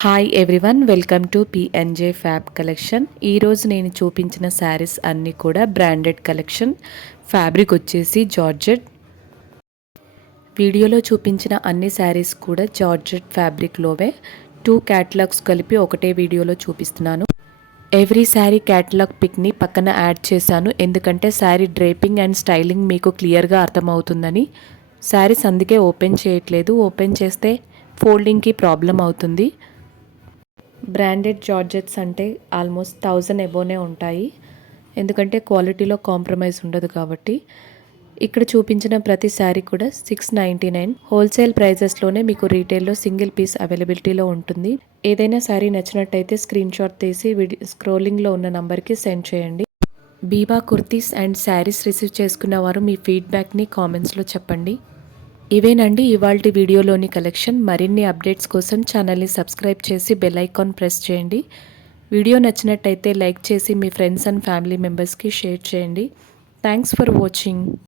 Hi everyone, welcome to PNJ fab collection. ఈరోజు నేను చూపించిన శారీస్ అన్నీ కూడా బ్రాండెడ్ కలెక్షన్. ఫ్యాబ్రిక్ వచ్చేసి జార్జెట్. వీడియోలో చూపించిన అన్ని శారీస్ కూడా జార్జెట్ ఫ్యాబ్రిక్లోవే. 2 క్యాటలాగ్స్ కలిపి ఒకటే వీడియోలో చూపిస్తున్నాను. ఎవ్రీ శారీ క్యాటలాగ్ పిక్ని పక్కన యాడ్ చేశాను, ఎందుకంటే శారీ డ్రేపింగ్ అండ్ స్టైలింగ్ మీకు క్లియర్గా అర్థమవుతుందని. శారీస్ అందుకే ఓపెన్ చేయట్లేదు, ఓపెన్ చేస్తే ఫోల్డింగ్కి ప్రాబ్లం అవుతుంది. బ్రాండెడ్ జార్జెట్స్ అంటే ఆల్మోస్ట్ 1000 ఎబోనే ఉంటాయి, ఎందుకంటే క్వాలిటీలో కాంప్రమైజ్ ఉండదు కాబట్టి. ఇక్కడ చూపించిన ప్రతి శారీ కూడా 699 హోల్సేల్ ప్రైజెస్లోనే మీకు రీటైల్లో సింగిల్ పీస్ అవైలబిలిటీలో ఉంటుంది. ఏదైనా శారీ నచ్చినట్టయితే స్క్రీన్ షాట్ తీసి స్క్రోలింగ్లో ఉన్న నంబర్కి సెండ్ చేయండి. బీబా కుర్తీస్ అండ్ శారీస్ రిసీవ్ చేసుకున్న వారు మీ ఫీడ్బ్యాక్ని కామెంట్స్లో చెప్పండి. ఇవేనండి ఇవాల్టి వీడియోలోని కలెక్షన్. మరిన్ని అప్డేట్స్ కోసం ఛానల్ని సబ్స్క్రైబ్ చేసి బెల్ ఐకాన్ ప్రెస్ చేయండి. వీడియో నచ్చినట్టయితే లైక్ చేసి మీ ఫ్రెండ్స్ అండ్ ఫ్యామిలీ మెంబర్స్కి షేర్ చేయండి. Thanks for watching.